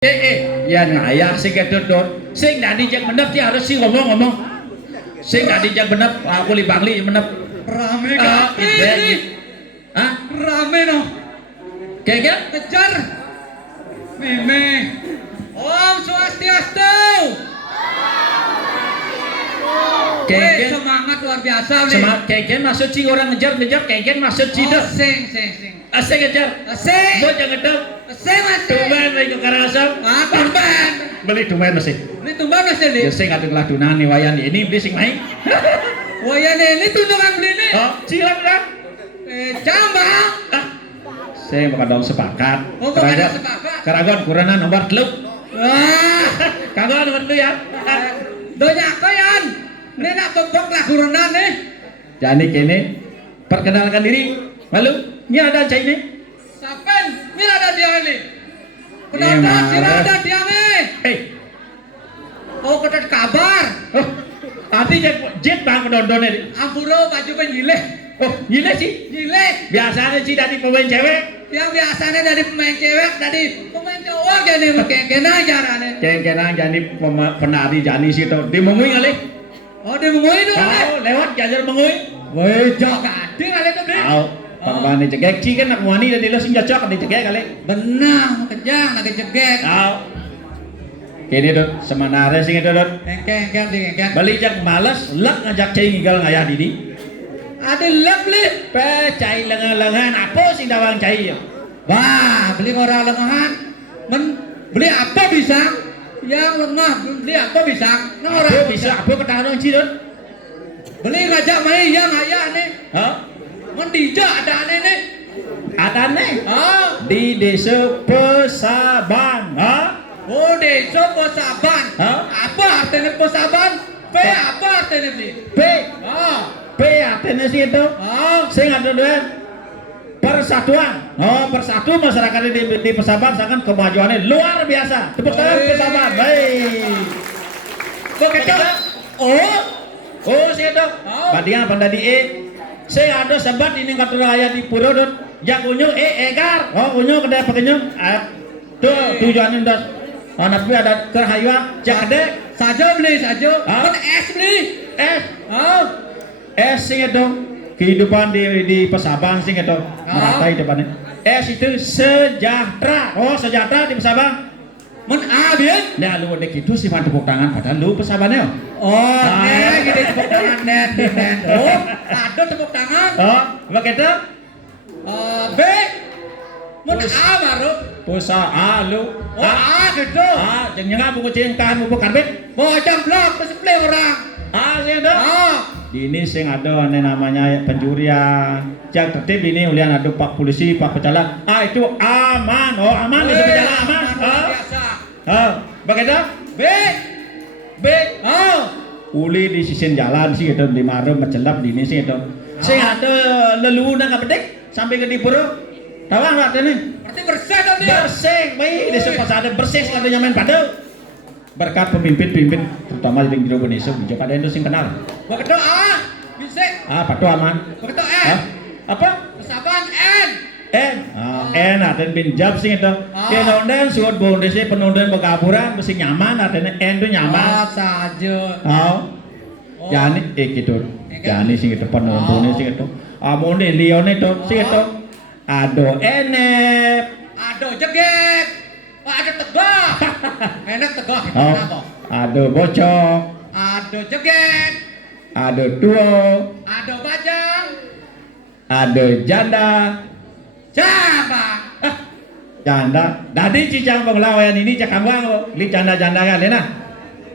Ya ngaya sing kedodot sing ndak dijak menep dia harus sih ngomong sing ndak dijak menep aku li bangli menep rame kan hah rame no kayak kejar meme Om Swastiastu kayak semangat luar biasa semangat kayak maksud sih orang ngejar kayak maksud sih dah sing asing ngejar asing buat jangan dong asing tumen lagi karasam tumban beli tumen masih ini tumban masih ya sing ada kelah dunan nih wayan ini beli sing main wayan ini tuntungan beli nih oh silang kan cambang saya bakal dong sepakat keragon kurana nomor teluk kagak nomor teluk ya donya koyan ini nak tumpuk lah kurana nih jadi kini perkenalkan diri malu ini ada cai nih sapen ini ada dia ini penonton sila ada dia nih oh ketat kabar oh tadi jet bang penonton ini ampuro baju penyileh oh gila sih nyileh biasanya sih dari pemain cewek yang biasanya dari pemain cewek dari pemain cowok jadi kena jarane kena jadi penari jani sih tuh dimengui kali oh dimengui tuh oh lewat jajar mengui woi jok ading kali tuh deh oh pembani cegek sih kan nak wani dan dilos cocok di cegek kali benang kejang lagi cegek oh kini tuh semanare sih itu tuh engkeng beli jak malas lek ngajak cai ngigal ngayah didi ada lovely cai lengan apa sih dawang cai ya wah beli orang lengan beli apa bisa yang lemah beli apa bisa nah orang bisa apa ketahuan sih tuh beli ngajak main yang ayah nih hah mendijak ada aneh nih ada nih di desa Pesaban oh desa Pesaban apa artinya Pesaban P apa artinya sih P artinya sih itu saya ada dua persatuan persatu masyarakat di Pesaban sangat kemajuannya luar biasa tepuk tangan Pesaban baik begitu oh sih itu badiang pandadi saya ada sahabat ini kata raya di Pura dot yang unyu egar unyu kedai pekenyum tuh tujuannya das tapi ada kerhayuan jadek saja beli saja kan es beli es sing itu kehidupan di Pesaban sing itu meratai depannya es itu sejahtera sejahtera di Pesaban biar nah lu udah gitu sifat tepuk tangan padahal lu Pesabannya gini tepuk tangan net ada tepuk tangan begitu B baru pusa lu gitu jangan buku cinta buku karbit bojang blok display orang sih ada ini sing ada namanya pencurian yang tertib ini ulian ada pak polisi pak pecalang itu aman aman di pecalang aman begitu B uli di sisi jalan sih itu di marum mencelap di ini sih itu sing ada leluhur nggak petik sampai ke di pura tahu nggak ini berarti bersih dong dia bersih baik di sepas ada bersih sekali nyaman pada berkat pemimpin terutama di Indonesia juga pada itu sing kenal begitu bisa patu aman begitu apa Pesaban N ada pinjam sih itu penonton suat bondesi penonton berkaburan mesti nyaman artinya N itu nyaman saja jadi gitu jadi sih itu penontonnya sih itu amone Leon itu sih itu ado enep ado jegek ada tegak enak tegak kenapa ado bocok ado jegek ado duo ado bajang ado janda siapa janda tadi cicang penglawan ini cakang bang li janda kan lena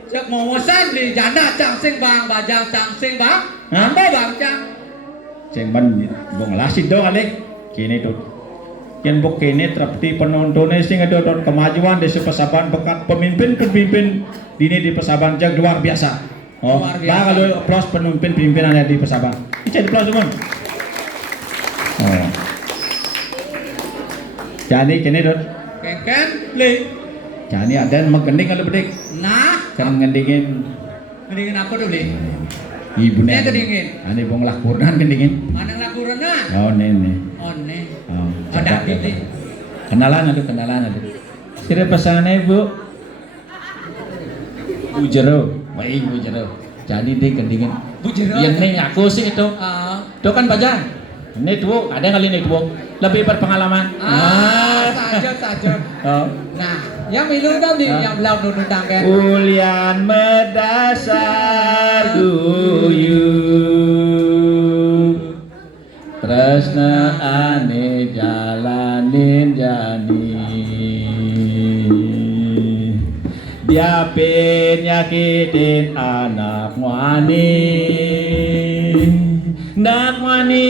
cak mau wasan li janda cang sing bang bajang cang sing bang apa bang cang sing ban bong lasit dong ale kini tuh yang buk kini terapti penontonnya sing ada kemajuan di Pesaban bekat pemimpin dini di Pesaban yang luar biasa kalau plus pemimpinannya di Pesaban bisa di plus teman jadi kini tuh kengken li jadi ada yang menggending kalau bedik kan ngendingin apa dulu li ibunya kedingin ane bong lakuran gendingin mana lakurannya nih nih ada kenalan ada Sira pesane Bu. Bu jero. Woi Bu jero. Jadi dia kendingin. Bu jero. Yang nih aku sih itu. Itu kan bajang. Ini tuh ada kali ini tuh lebih berpengalaman. Saja. Oh. Nah, yang minum dong di yang belau nundang kan. Ulian medasar guyu. Tresna ane jalanin jani. Diapin nyakitin anak wani. Nak wani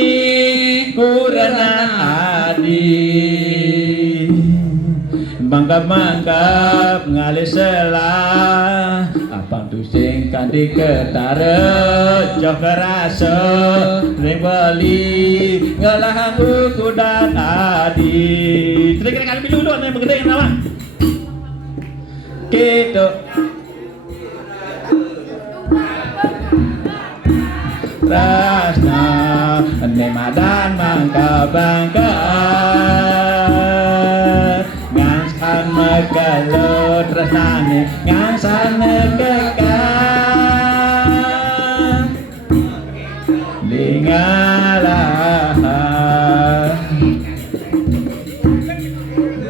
kurana adi. Mangkap ngalih selah apang tusing kanthi ketara jok rasa ning bali ngalah aku dan adi. Kira-kira kali dulu nek begede kenapa? Gitu. Rasna ane madan mangka bangka ngansan megalo tresnane ngansan kekal lingalah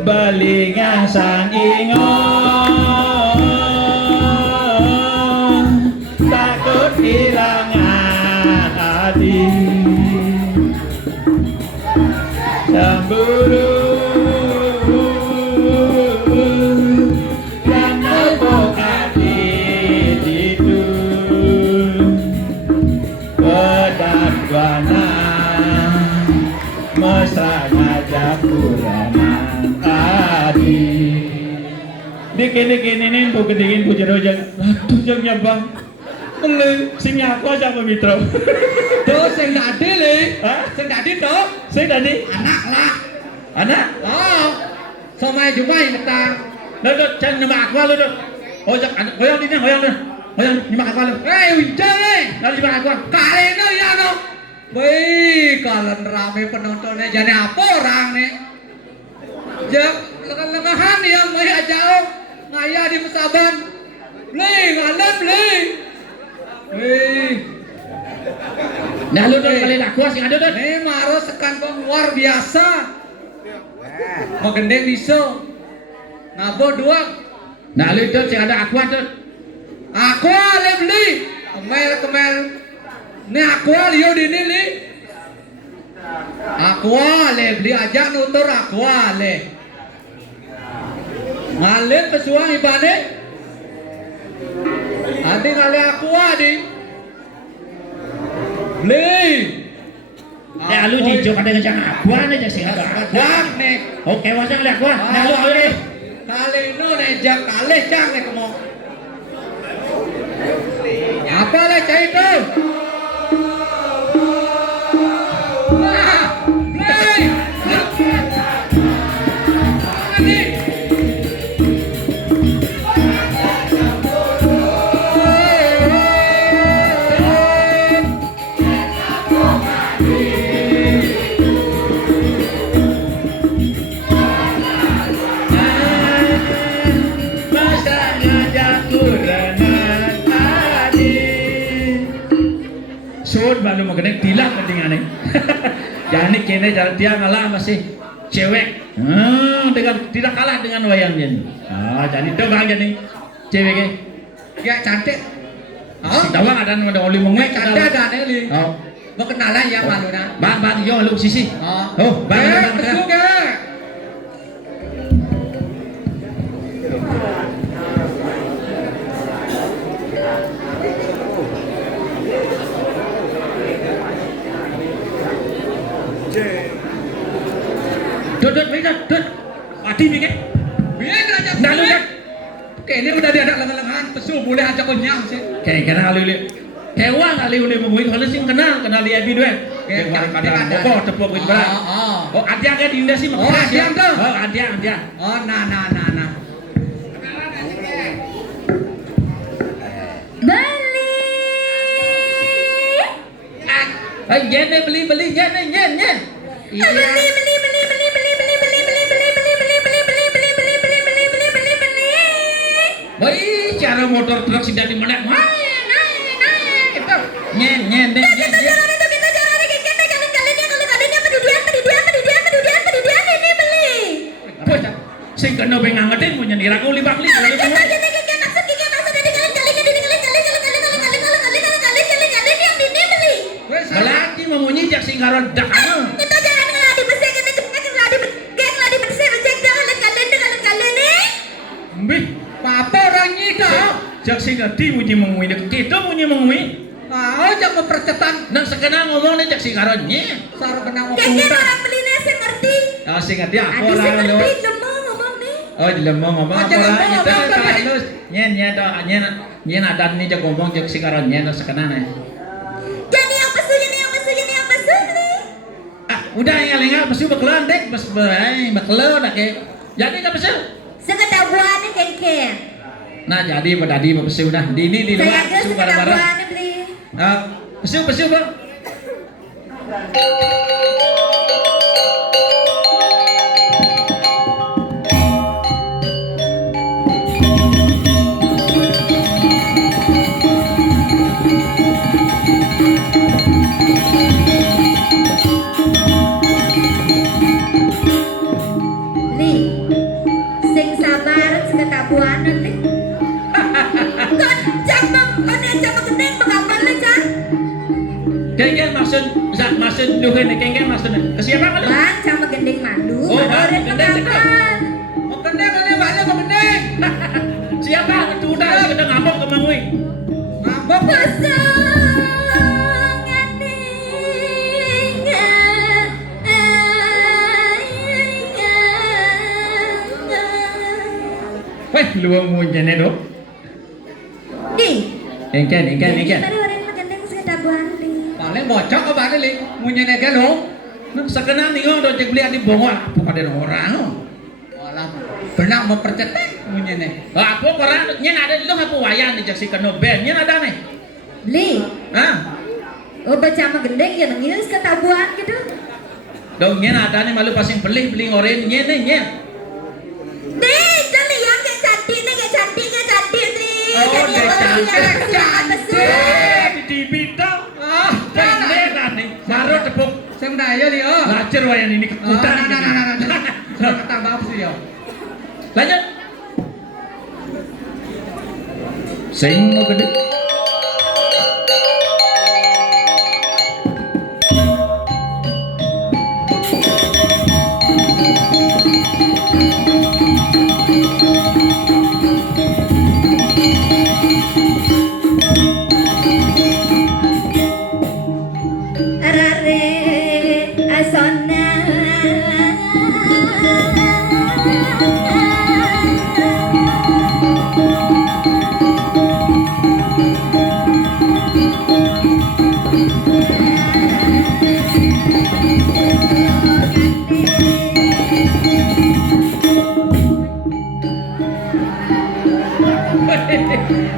bali ngansan ingon takut hilang hati cemburu yang membuka itu pedagwana mesra ngajak kuranan adi dikini-kini nih bu kedingin bu jero jang aduh jang nyabang sing aku aja Pak Mitra. Tuh sing dadi le. Hah? Sing dadi tuh. Sing dadi Anak lah. anak. Oh. Somai jumai metang. Lo jangan nyemak aku lo tuh. Oh jangan hoyong ini hoyong nih. Hoyong nyemak aku lo. Uncang Lalu nyemak aku. Kali itu ya no. Baik, kalian rame penontonnya jadi apa orang nih? Jak lengan-lengahan yang maya jauh ngaya di Mesaban. Beli, ngalan beli. Nah lu tuh kali laku sing ada tuh. Nih maro sekan bang luar biasa. Mau gede bisa. Ngabo dua. Nah lu tuh sing ada aku tuh. Aku ale beli. Kemel. Nih aku liyo dini li. Aku ale beli aja nutur aku ale. Ngalir pesuang ibane. Adi ngale aku adi. Beli. Ya lu di jok ada ngejang abuan aja sih ada abuan. Nih. Oke wasang lihat gua. Nah lu ayo deh. Kali nu nejak kali jang nih kamu. Apa lah cah itu? Nah, beli. Ini. Sud baru mau gede tilak pentingannya. Jangan nih kene dia ngalah masih cewek. Dengan tidak kalah dengan wayangnya. Jadi itu bahagia nih ceweknya. Ya cantik. Si tawang ada oli mengek Cantik ada nih. Oh, Mau kenalan ya malu na. bang yo lu sisi. Oh, bang. Betul ke? Dudut, mati bikin. Biar aja. Nah lu kan, Kayaknya udah ada lengan-lengan pesu boleh aja kenyang sih. kayak kena kali hewan kali udah memuin kalau sih kenal dia bi dua. Kayak kadang pokok tepuk gitu kan. Oh, ada kan di Indonesia Oh, ada tuh. Oh, ada. Oh, nah. Beli. Yen beli yen. Beli. Baik, cara motor truk sudah dimana? Naik. Itu. Nyen. Kita jalan itu kita jalan ini kita kalian kalau kalian pendidikan ini beli. Apa cak? Sing kena bengangetin punya nira kau libak li. Maksud jadi kalian yang beli. Belaki memunyi jak singkaron dak anu. Kita jangan ngeladi bersih kita ngeladi bersih becek kalian nih. Mbih, Apa orang itu? jak singkar di munyi mengui dek kita munyi mengui. Mau jak mempercetan Nang sekena ngomong nih jak singkaronnya. sarung benang Kayaknya oputan. orang beli nasi ngerti. Ah singkat dia apa Ada sih orang lo? ngerti lemah ngomong nih. Oh lemong ngomong apa Aja orang ngomong, kita ngomong, terus nyen ada nih jak ngomong jak singkaronnya nang sekena nih. Jadi yang pesu beli. Ah udah yang lengah pesu bekelan dek bes bekelan dak ke. Jadi nggak pesu? Seketabuannya kengkeng. Nah jadi pedadi pesu dah di ini di luar Saya pesu bareng-bareng. seketabuannya beli. Ah pesu bang. Li, sing sabaran seketabuanan li. Kok cakep, gendeng pengapan li cak. Kengken maksud duhin kengken maksudnya. Kesiapa kan lu? Bang, sama gendeng malu. Oh, Bang, Orang gendeng pengapan. Mau gendeng kali banyak mau gendeng. Siapa itu udah kita ngambek ke mangui. Mabok. Pasangan Weh, lu mau jene do? Di. Kengken. Tadi orang gendeng seketabuanan li. Paling bocok ke balik li. Munye nege lo. Nah, sekenang nih do cek beli di bongol apa pada orang. Walah. Benang mempercetan munye ne. Apa orang nyen ada di lu apa wayan di jak si keno ben nyen ada nih. Li. Hah? Oh, baca sama gendeng ya nangis seketabuan gitu. Dong nyen ada nih malu pasing beli ngorin nyen. Di, jadi yang kayak cantik nih, kayak cantik di. Oh, Jadi kayak orang cantik. yang silakan pesu. Di TV dong. Ah, Beneran nih. Baru tepuk saya mendaya li oh. lacer wayan ini kekutan. Nah. Kata maaf sih yo. Lanjut. Sing mau gede. Arare asona.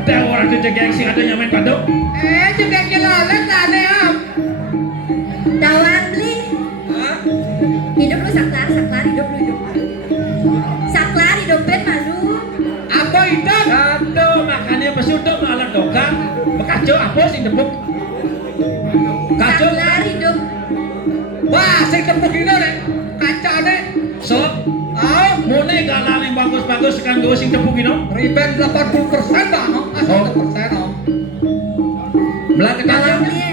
Dah orang tu jaga sing ada nyaman padok. Juga kilalen tane am. Dawan beli. Hah? Hidup lu saklar hidup lu. Saklar hidupin malu. Apa itu? Aduh, makanya pesuduk malah dokang. Bekacau apa sing tepuk? Kacau. Saklar hidup. Wah, sing tepuk ini nek. Kacane. Sok. Ah, Mulai galang yang bagus-bagus kan gue sing tepuk ini. riben 80% bang, no? 100% no? Belakang Dawan kacau. beli.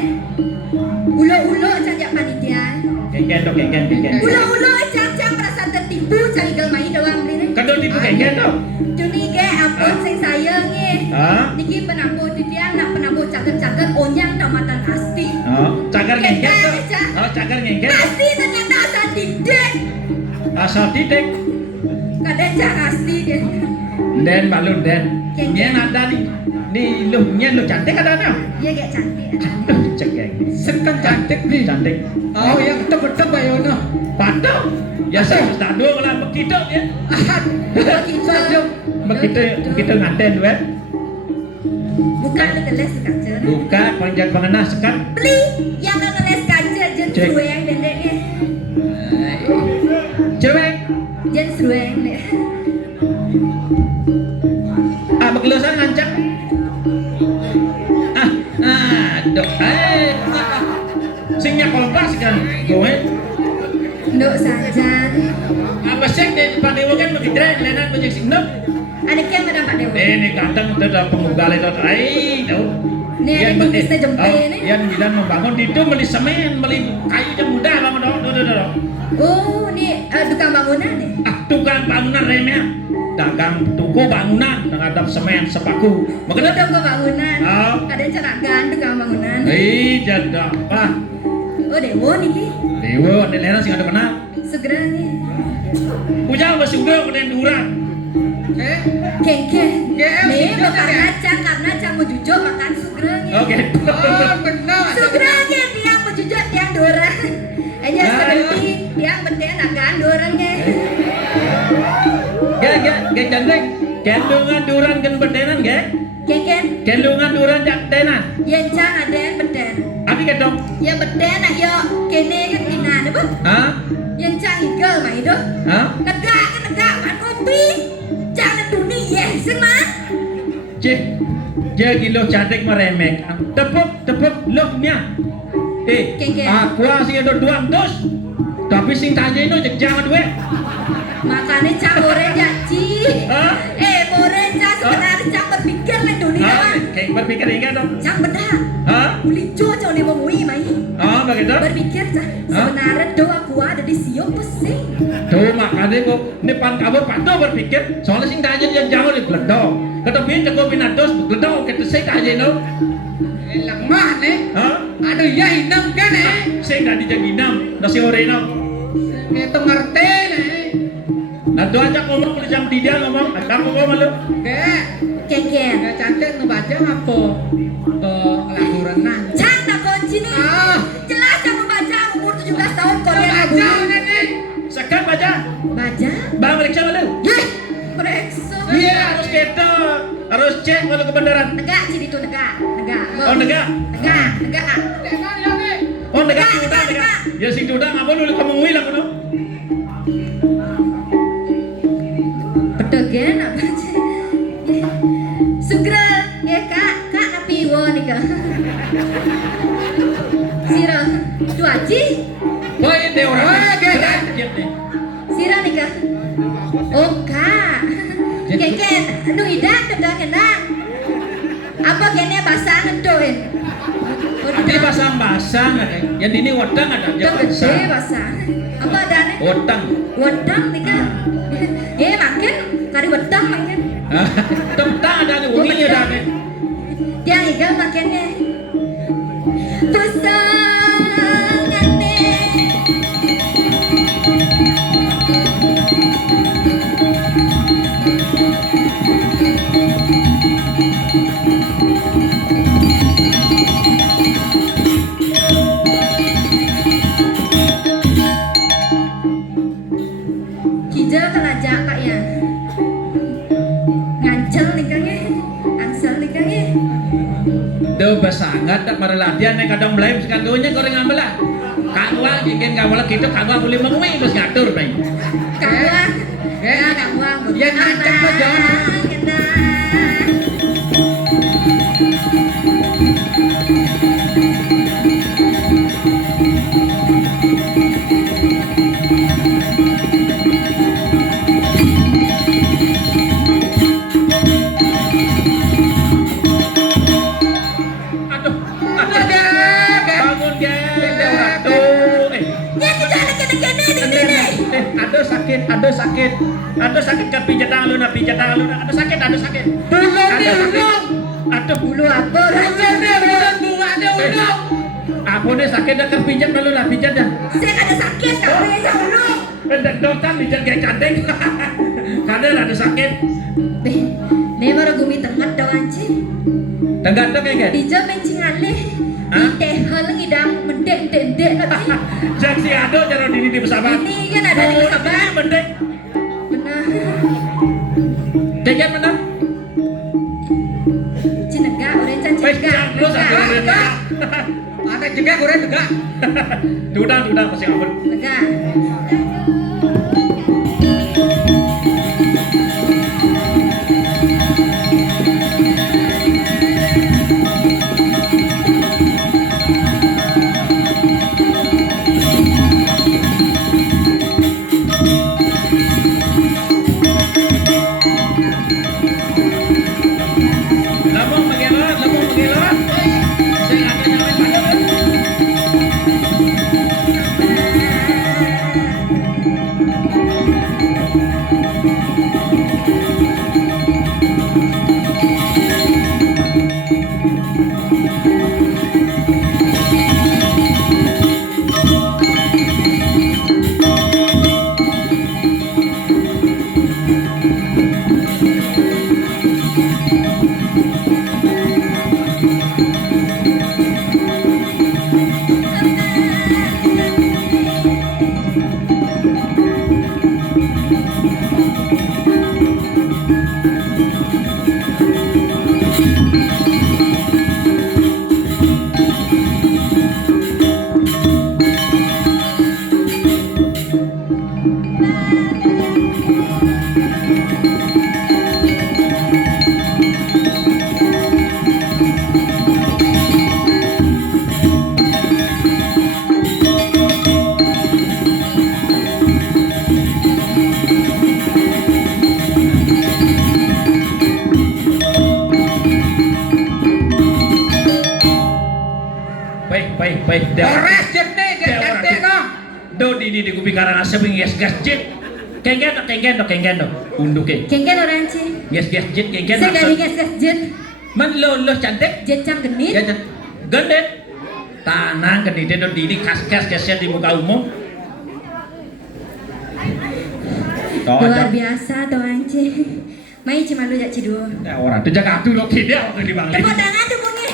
Ulo cajak panitia. Kengken. Ulo cacang merasa tertipu cari main doang beli nih. Kadang tipu kengken tau. Cuni ke ampun sing sayang Hah? Niki penampung titian nak penampung caket onyang tamatan asti. Oh, cagar ngengken tuh. Oh, cagar ngengken. Asti ternyata asal didik. Asal titik. Kadang cak asti dia. Den balun den. Nyen ada nih. Nih lu nyen lu cantik ada nih. Dia kayak cantik. Cek ya. Sekan cantik nih. Cantik. Oh, yang ketep-ketep ayo no. Padahal ya saya tak dua lah begitu ya. Begitu ngaten wet. Buka lu keles kaca. Buka panjang pengenah sekat. Beli yang nggak ngeles kaca jen Cek. serueng dendeknya. Cewek. Jen serueng deh. Ah Keluasan ngancang. Dok. Sing nyakol pas kan. Kowe. Nduk sajan. Apa sih di Pak Dewo kan begitu lenan banyak sing ndok. Anaknya ada Pak Dewo. Ini kadang ada pengugal itu. Tahu. Ini ada tulisnya jempe ini. Yang bilang membangun itu beli semen, beli kayu yang mudah bangun dong. Oh, ini tukang bangunan nih. Tukang bangunan remnya. Dagang tuku bangunan menghadap semen sepaku. Makanya tukang bangunan. Oh. Kadang ceragan tukang bangunan. Jadah. Wah. Oh, Dewo nih ki. Dewo, ada lena sing ada mana? Segera nih. Ujang masih udah kemudian duran. Kengke. Nih makan acang karena acang mau jujur makan segera nih. Oke. Oh, benar. Segera nih tiang mau jujur tiang dorang. Aja seperti tiang benten akan dorangnya. Gak cantik. Kendungan duran kan bedenan gak? Kengken. Kendungan duran jak denan. Yang cang ada yang beten. Abi kedong. Yang beten nak yo kene kan tinggal apa? Hah? Yang cang igal mah itu. Hah? Negak makan kopi. Jangan dunia semua. Cih. Dia gilo cantik meremek. Tepuk loknya. Kengken. Aku sing ada duang dos. Tapi sing tanya itu jangan duit. Makanya cang more janji. Hah? More cang sebenarnya cang berpikir lah dunia. Kayak berpikir ingat dong. Cang benar. Hah? Uli cocok nih mau mui mai. Begitu? Berpikir cang sebenarnya doa aku ada di siop pesing. Tuh makanya kok depan kamu patuh berpikir soalnya sing tanya yang jauh di gledok. Ketepin cukup pinados gledok kita sing aja no. Lemah nih. Hah? Aduh ya inam kan Sing tadi jadi enam, nasi goreng enam. Itu ngerti nih. Nah tuh aja ngomong di jam 3 ngomong, kamu ngomong malu. Kengken. Gak cantik ngebaca apa? Lagu renang. Cang nak kunci nih. Jelas yang membaca umur 17 tahun Korea lagu. Sekarang baca. Baca. Bang periksa malu. Yeh. Periksa. Iya harus gitu, harus cek kalau kebenaran. Negak sini tuh negak. Oh negak. Negak. Oh negak udang negak. Ya si udang apa dulu kamu ngomong aku no. Pedogen apa sih? Sugra ya kak napi wo nih kak. Sira dua aji. Wah ini orang. Sira nih kak. Oh kak. Keken, nu idan tendang kenang. Apa kene basah ngedoin? Ini basang-basang ada. Yang ini wedang ada. Gede basah. Apa ada nih? Wedang nih kak. Makin kari wedang makin. Tentang ada nih, ulinya ada nih. Dia igal makinnya. Pasangannya. Kijal kelajak kak ya. Ngancel nikahnya. Angsel nikahnya. Tuh basangat tak para latihan yang kadang mulai sekarangnya kau ngambil lah. Kangwang jikin kawal gitu kangwang boleh mengui terus ngatur baik. Kangwang. Ya kangwang. Ya ngancam lo jangan. Aduh sakit kan pijat alun, ada sakit. Aduh Bulu apa? Aku nih sakit dah pijat malu lah pijat dah. Saya ada sakit kau ya bulu. Pendek dokter pijat kayak cantik. Kadang ada sakit. Nih baru gumi tengah doang sih. Tengah tuh kayak Dijo mencing alih. Di tehel ngidam mendek nanti. Jangan si ado jangan di pesawat. Ini kan ada di pesawat. Mendek. Benar. Jangan benar. Cinega, orang cinega. Ada juga goreng juga. Dudang masih aman. Nega. Baik, Beres jet nih, jet cantik no. Do di kuping karang asem gas jet. Kenggen do. Unduke. Kengken orang ci. Gas jet kenggen. Saya dari gas jet. Man lo cantik. Jet cam genit. Ya gendet. Tanang genit do di kas-kasnya di muka umum. Luar biasa tuh anci. Mai cuma lu jak cidu. Ya orang tu jaga atu lo kini waktu di Bangli. Tepuk tangan tuh bunyi.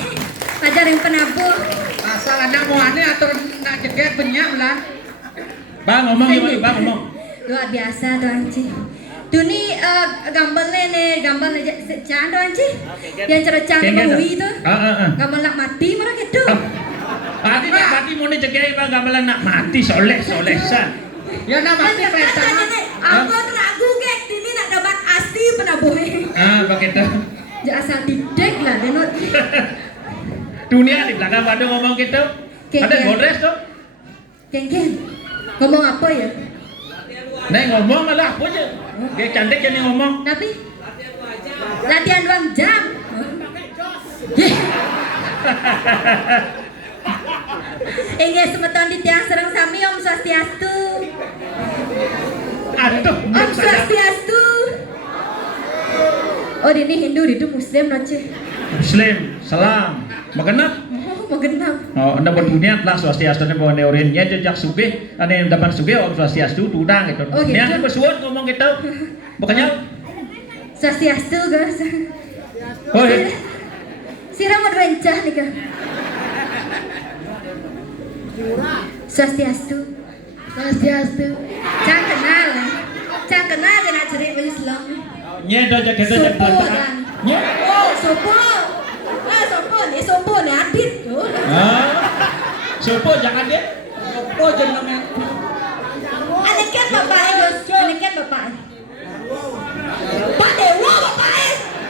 Pacar yang penabuh. Asal anak mau aneh atau nak jeget banyak lah. Bang ngomong gimana bang ngomong. Luar biasa tuh anci. Tuh ni gambar jangan tuh anci. Yang cercang bahui tu. Gambar nak mati mana gitu. Adi nak mati mau dijaga bang gambar nak mati soleh san. Ya nak mati perintah. Aku tu nak gugek ini nak dapat asli penabuh. Begitu. Jangan asal didek lah denot. Dunia di belakang Bandung ngomong gitu. Ada godres tuh. Kengken. Ngomong apa ya? Nih ngomong malah apa aja. Kayak cantik jadi ngomong. Tapi latihan 2 jam. Ingat semeton di tiang serang sami Om Swastiastu. Aduh. Om Swastiastu. Oh ini Hindu, itu Muslim noce. Muslim, salam. Magenap. Oh, magenap. Oh, anda berdunia lah swastiastu ni bawa neurin. Ya jejak sugih, ane dapat sugih Om Swastiastu tudang gitu. Oh, gitu. Yang bersuat ngomong gitu. Bukannya Swastiastu guys. oh, iya. Siram mau rencah nih kan. Swastiastu. Cang kenal ya nak cerit bagi Islam. Nya do jaga Sopo kan. Nya. Oh, sopo. Sopo ni adit tu. Sopo jangan dia. Sopo jenenge. Anakan bapak Bos. Anakan bapak. Pak Dewa bapak.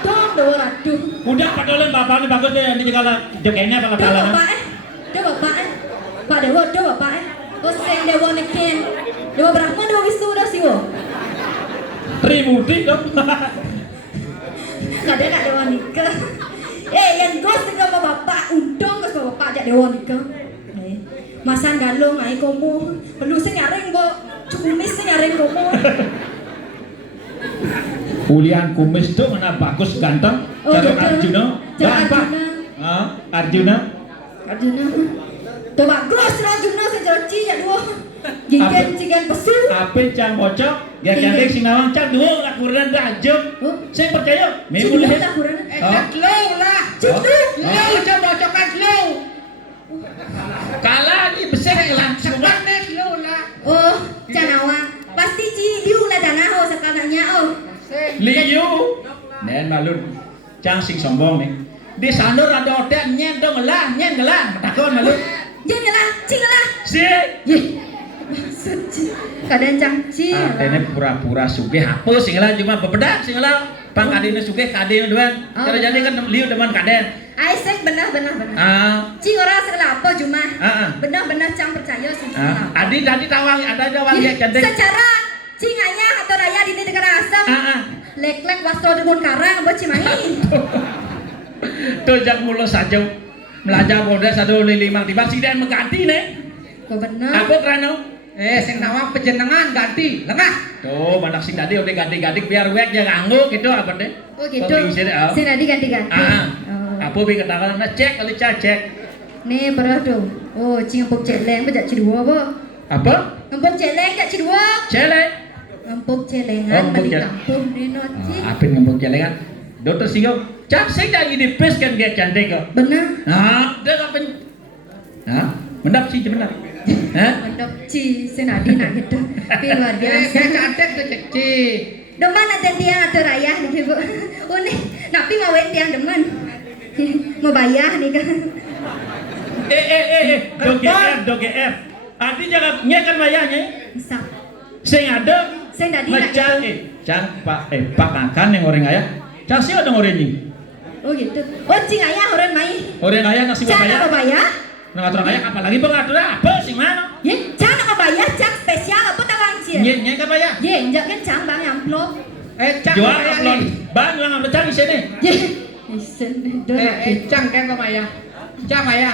Dong Dewa aduh. Udah padolan bapak ni bagus deh nanti kalau jokenya apa Dewa kalah. bapak. Pak Dewa bapak. Oh, sen Dewa neken. Dewa Brahma, Dewa Wisnu dah siwo. Trimurti dong. Kadang nak Dewa nikah. Yang gos dengan bapak untung gos bapak jak Dewa nikah. Masan galong ai komo. Perlu senyaring bo. Kumis senyaring komo. Ulian kumis tuh mana bagus ganteng. Oh, Cara betul. Arjuna. Cara Apa? Arjuna. Arjuna. Tu bagus Arjuna sejoci jak dua. Jigen pesu. Apa cang bocok? Ya cantik sing nawang cang dua lah kurang dah jom. Saya percaya. Cik Memang dua tak kurang. Slow lah. Slow coba bocokan slow. Kalah ni besar langsung. Sekarang slow lah. Oh, Canawa. Pasti Ci Liu lah dana ho sekarangnya oh. Liu. Nen malun. Cang sing sombong nih. Di sandur ada otak nyen dong lah, takon malun. Jangan lah, cing lah. Si. Ye. Suci. Kadang cangci. Ini pura-pura sugih apa sing lah cuma bebedak sing lah. Pang kadene sugih kadene doan. Cara jadi kan liu deman kaden. Aisyah benar. Cing orang segala apa cuma. Benar cang percaya sih. Adi tawang ada ya cantik. Secara cing ayah atau raya di negara asam. Lek wastro debon karang buat cimahi. Tuh jak mulo saja. Melajah bodas 155 tiba siden mengganti nih. Kau benar. Aku kerana Sing nawang pejenengan ganti lengah. tuh manak sing tadi udah ganti-ganti biar wek jangan nganggu gitu apa deh. Oh gitu. Sing tadi ganti-ganti. Apa bi katakan cek kali cek. Nih berah tuh. Oh cing empuk celeng pejak cidua apa? Apa? Empuk celeng jak cidua. Celeng. Empuk celengan balik kampung nih no cing. Apa ngempuk celengan? do tersinggung. Cak sing dah ini pes kan gak cantik kok. Benar. Nah, dia apa? Hah? Mendap sih benar. Hah? Mantap Ci, senadi nak gitu. Tapi luar biasa. Dia cantik tuh Ci. Demen ada tiang atau rayah nih bu. Unik. Napi mau tiang demen. Mau bayar nih kan. Do GF. Arti jangan nyekan bayarnya. Bisa. Sing ada Sing tadi nak macam Pak makan yang orang ayah. Cang sih ada orang ini. Oh gitu. Oh cing ayah orang main. Orang ayah nasi Cang bayar. apa bayar? Nah ngatur ayah apalagi pengatur apa sih mana? Ye, cang apa bayar? Cang spesial apa tawang cia? Nye kan bayar. Ye, enggak kan cang bang amplop. Cang Jual Maya upload. nih. Bang lang upload cang di sini. Ye. Isen doa. Cang kan ke Maya. Cang Maya.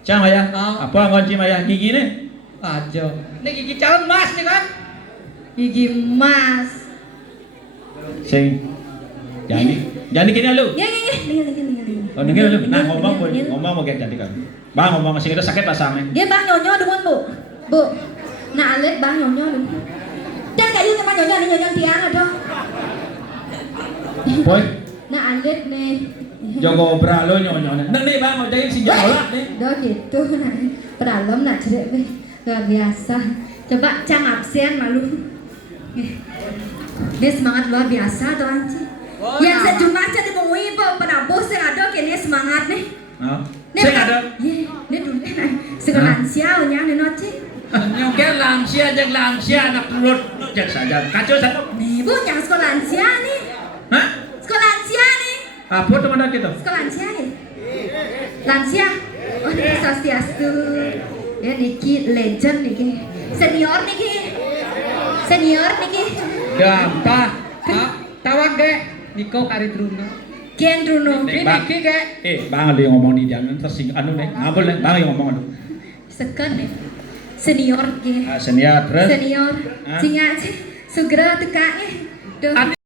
Cang ayah. Oh. Apa ngonci ayah gigi nih? Ajo. Ini gigi calon mas nih kan. Gigi emas. Sing jadi kini lu. Ye, dengar. Oh dengar lu. Nah ngomong mau jadi kan. Bang ngomong sing itu sakit pasangnya. Ye bang nyonyo demun bu. Bu. Nah alit bang nyonyo dong. Dan kayu sama nyonyo tiang ada. Boy, Nah alit nih. jago bralo nyonya. Neng nih bang mau jadi si jolak nih. Dah gitu nah. Pedalem nak cerit nih. Luar biasa. Coba cang absen malu. Dia semangat luar biasa tuh anci. Yang sejumlah jadi pengui po penabus yang ada kini semangat nih. Nah, sing ada. Ye, ini dulu nih. Sekolah lansia nya nih noci. Nyongkel langsia anak turut jak saja. Kacau sama. Nih bu, yang sekolah lansia nih. Hah? Sekolah lansia nih. Apa teman kita? Sekolah lansia ya. Lansia. Oh ini swastiastu. Ya Niki legend Niki. Senior Niki. Gampang. Tawag deh. Niko Karidruno. Ken Bruno. Ini Niki ke. Bang ada yang ngomong di jangan tersing anu nih. Ngabul nih, bang yang ngomong anu. Sekan nih. Senior Niki. Senior terus. Senior. Cinga Sugra teka nih. Duh.